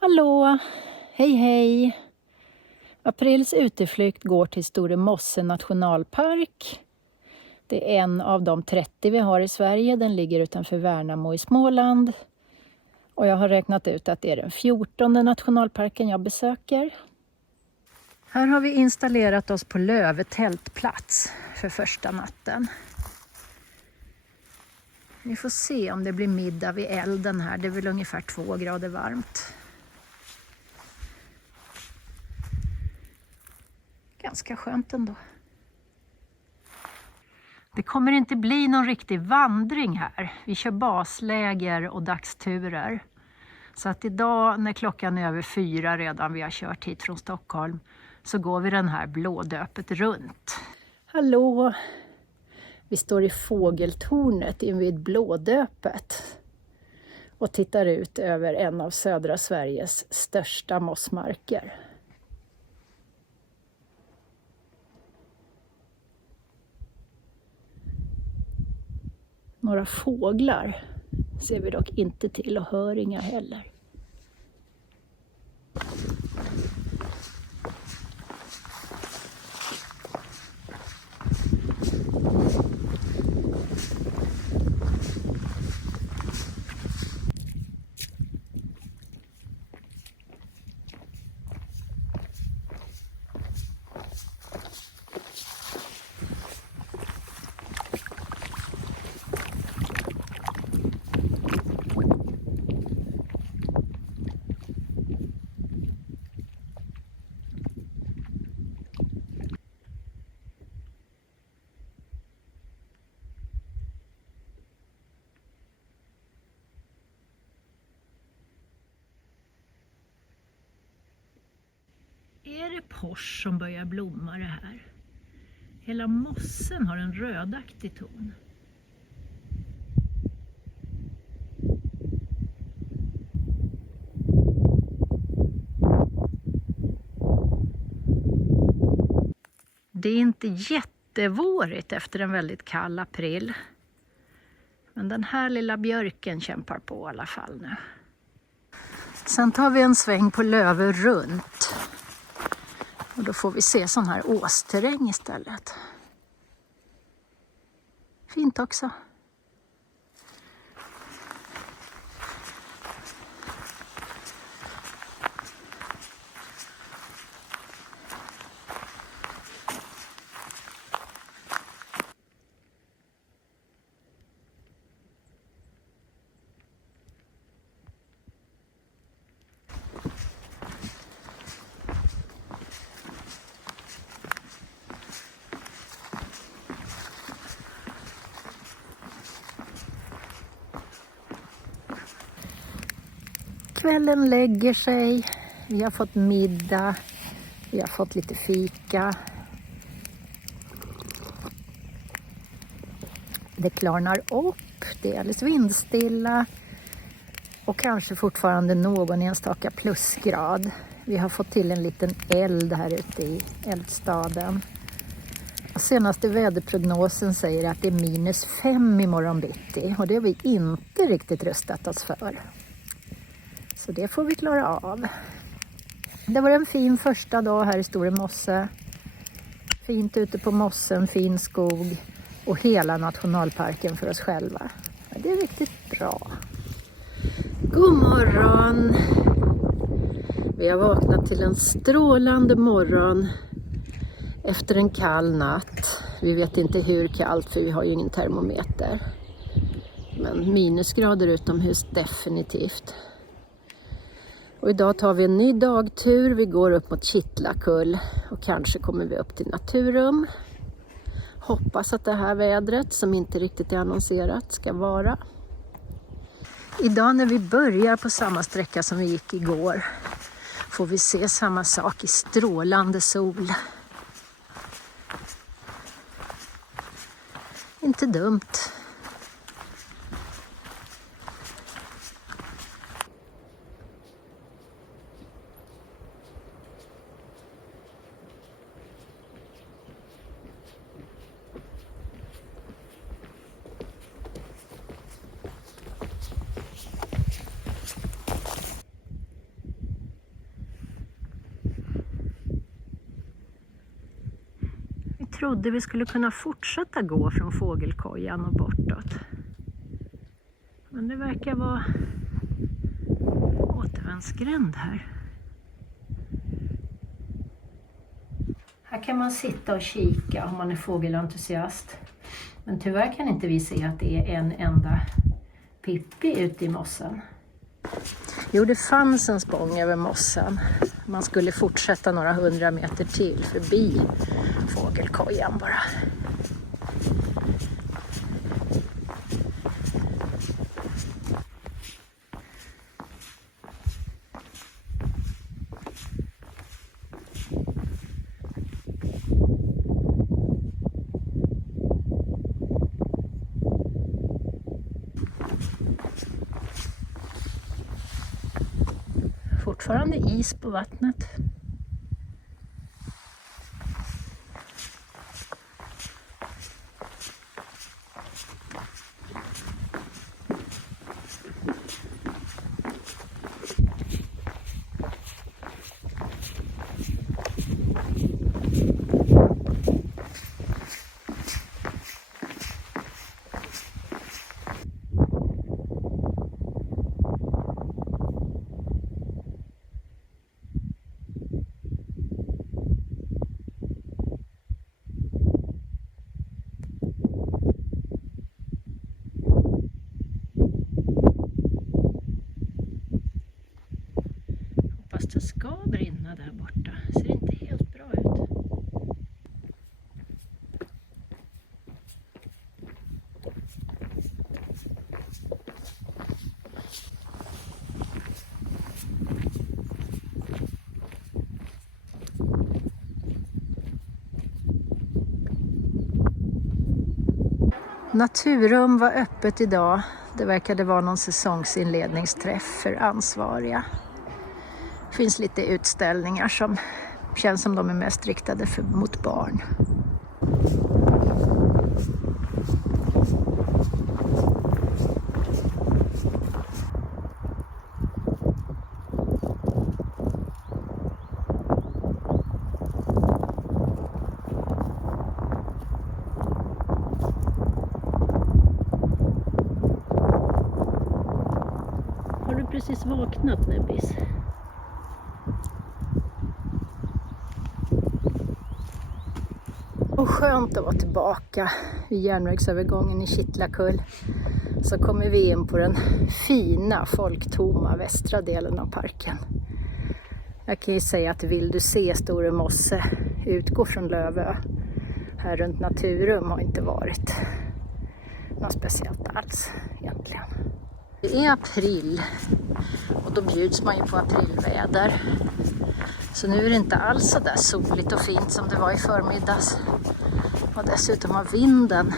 Hallå! Hej hej! Aprils uteflykt går till Store Mosse nationalpark. Det är en av de 30 vi har i Sverige. Den ligger utanför Värnamo i Småland. Och jag har räknat ut att det är den 14:e nationalparken jag besöker. Här har vi installerat oss på Löve tältplats för första natten. Vi får se om det blir middag vid elden här. Det är väl ungefär 2 grader varmt. Ganska skönt ändå. Det kommer inte bli någon riktig vandring här. Vi kör basläger och dagsturer. Så att idag när klockan är över 4 redan, vi har kört hit från Stockholm, så går vi den här blådöpet runt. Hallå! Vi står i fågeltornet invid blådöpet och tittar ut över en av södra Sveriges största mossmarker. Några fåglar ser vi dock inte till och hör inga heller. Är det pors som börjar blomma det här? Hela mossen har en rödaktig ton. Det är inte jättevårigt efter en väldigt kall april. Men den här lilla björken kämpar på i alla fall nu. Sen tar vi en sväng på Löve runt. Och då får vi se sån här åsterräng istället. Fint också. Kvällen lägger sig, vi har fått middag, vi har fått lite fika. Det klarnar upp, det är alldeles vindstilla och kanske fortfarande någon enstaka plusgrad. Vi har fått till en liten eld här ute i eldstaden. Senaste väderprognosen säger att det är -5 imorgon bitti och det har vi inte riktigt rustat oss för. Så det får vi klara av. Det var en fin första dag här i Store Mosse. Fint ute på mossen, fin skog och hela nationalparken för oss själva. Det är riktigt bra. God morgon! Vi har vaknat till en strålande morgon efter en kall natt. Vi vet inte hur kallt för vi har ju ingen termometer. Men minusgrader utomhus definitivt. Och idag tar vi en ny dagtur. Vi går upp mot Kittlakull och kanske kommer vi upp till Naturum. Hoppas att det här vädret som inte riktigt är annonserat ska vara. Idag när vi börjar på samma sträcka som vi gick igår får vi se samma sak i strålande sol. Inte dumt. trodde vi skulle kunna fortsätta gå från fågelkojan och bortåt. Men det verkar vara återvändsgränd här. Här kan man sitta och kika om man är fågelentusiast. Men tyvärr kan inte vi se att det är en enda pippi ute i mossen. Jo, det fanns en spång över mossen. Man skulle fortsätta några 100 meter till förbi fågelkojan bara. Fortfarande is på vattnet. Fast det ska brinna där borta. Ser inte helt bra ut. Naturum var öppet idag. Det verkade vara någon säsongsinledningsträff för ansvariga. Det finns lite utställningar som känns som de är mest riktade mot barn. Har du precis vaknat, Nebbis? Och skönt att vara tillbaka vid järnvägsövergången i Kittlakull. Så kommer vi in på den fina, folktomma västra delen av parken. Jag kan ju säga att vill du se Store mosse, utgå från Lövö. Här runt Naturum har inte varit något speciellt alls egentligen. Det är april och då bjuds man ju på aprilväder. Så nu är det inte alls så där soligt och fint som det var i förmiddags. Och dessutom har vinden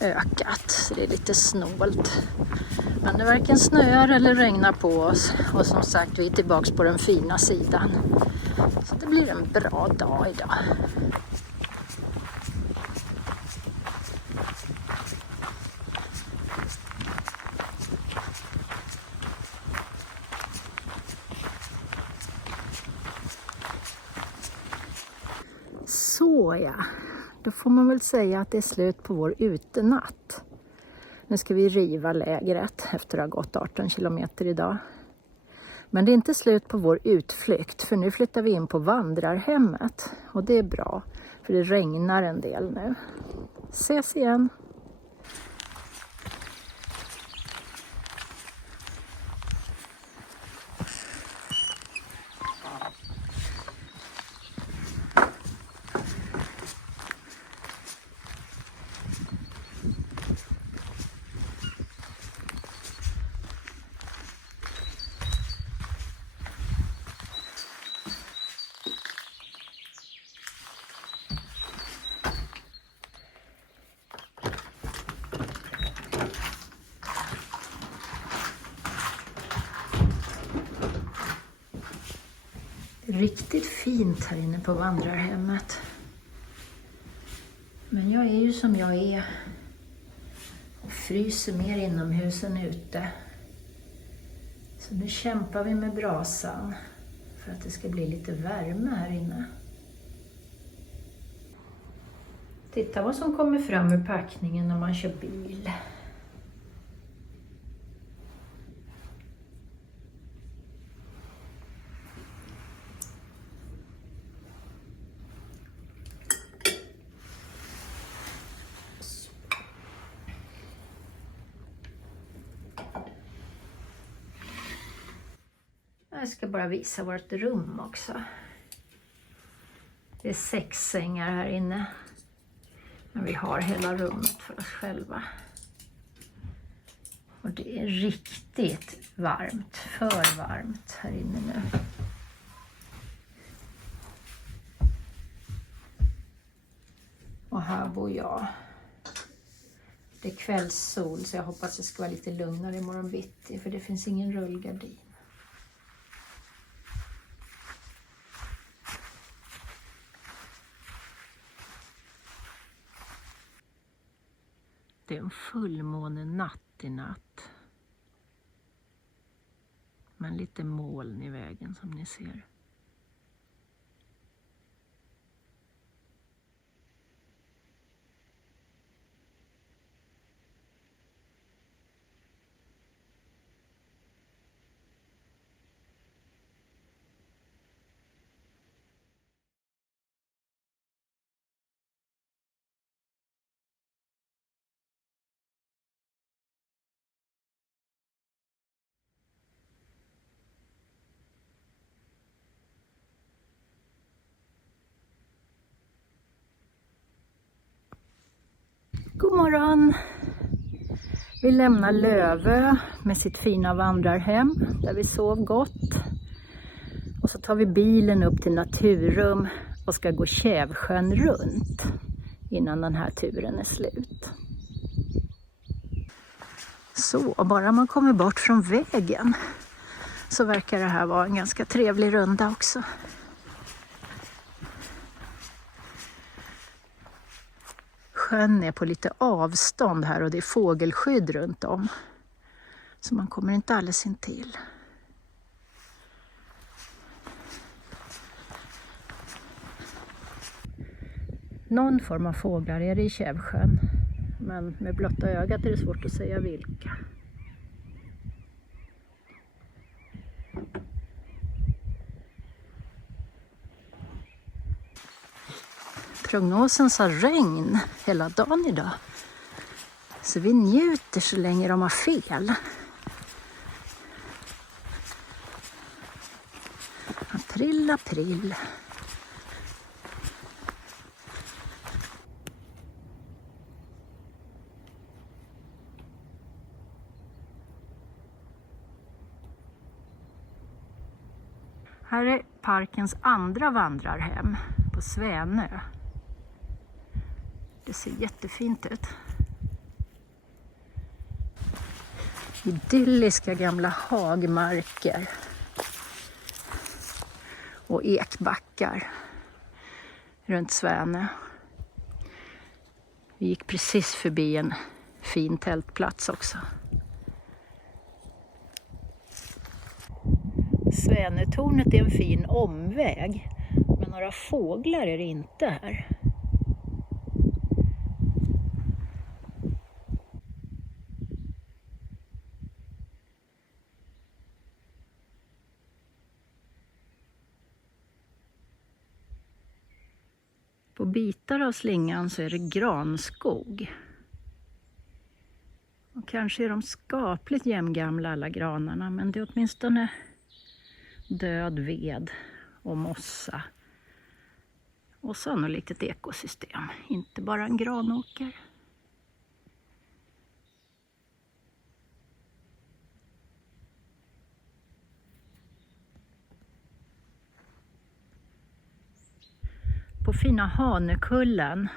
ökat så det är lite snålt. Men det varken snöar eller regnar på oss. Och som sagt, vi är tillbaka på den fina sidan. Så det blir en bra dag idag. Så ja, då får man väl säga att det är slut på vår utenatt. Nu ska vi riva lägret efter att ha gått 18 kilometer idag. Men det är inte slut på vår utflykt, för nu flyttar vi in på vandrarhemmet. Och det är bra, för det regnar en del nu. Ses igen! Riktigt fint här inne på vandrarhemmet. Men jag är ju som jag är och fryser mer inomhus än ute. Så nu kämpar vi med brasan för att det ska bli lite värme här inne. Titta vad som kommer fram ur packningen när man kör bil. Jag ska bara visa vårt rum också. Det är 6 sängar här inne. Men vi har hela rummet för oss själva. Och det är riktigt varmt, för varmt här inne nu. Och här bor jag. Det är kvällssol så jag hoppas det ska vara lite lugnare imorgon bitti för det finns ingen rullgardin. Det är en fullmånenatt i natt. Men lite moln i vägen som ni ser. God morgon! Vi lämnar Lövö med sitt fina vandrarhem där vi sov gott. Och så tar vi bilen upp till Naturum och ska gå Kävsjön runt innan den här turen är slut. Så bara man kommer bort från vägen så verkar det här vara en ganska trevlig runda också. Sjön är på lite avstånd här och det är fågelskydd runt om. Så man kommer inte alldeles intill. Någon form av fåglar är det i Kävsjön. Men med blotta ögat är det svårt att säga vilka. Prognosen sa regn hela dagen idag. Så vi njuter så länge de har fel. April, april. Här är parkens andra vandrarhem på Svänö. Det ser jättefint ut. Idylliska gamla hagmarker och ekbackar runt Svänö. Vi gick precis förbi en fin tältplats också. Svänötornet är en fin omväg, men några fåglar är det inte här. På bitar av slingan så är det granskog. Och kanske är de skapligt jämngamla alla granarna, men det är åtminstone död ved och mossa. Och sannolikt ett ekosystem, inte bara en granåker. På fina Hanekullen,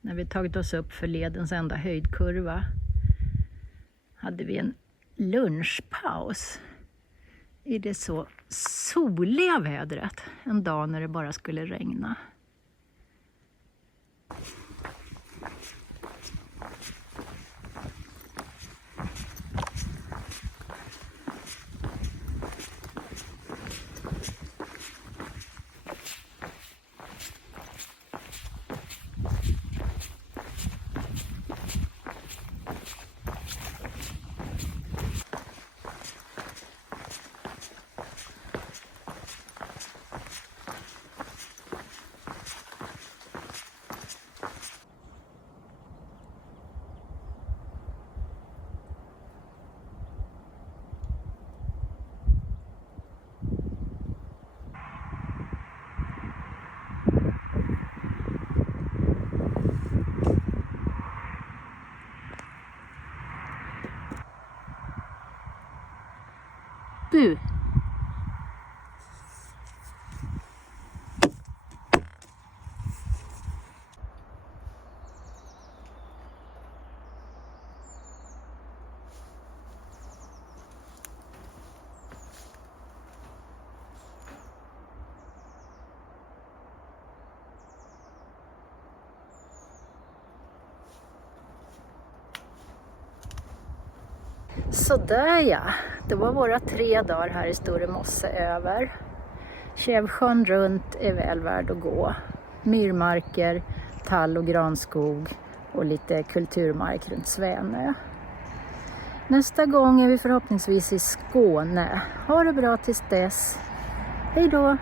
när vi tagit oss upp för ledens enda höjdkurva, hade vi en lunchpaus i det så soliga vädret en dag när det bara skulle regna. Bu. Sådär ja, det var våra 3 dagar här i Store Mosse över. Kävsjön runt är väl värd att gå. Myrmarker, tall- och granskog och lite kulturmark runt Svänö. Nästa gång är vi förhoppningsvis i Skåne. Ha det bra tills dess. Hej då!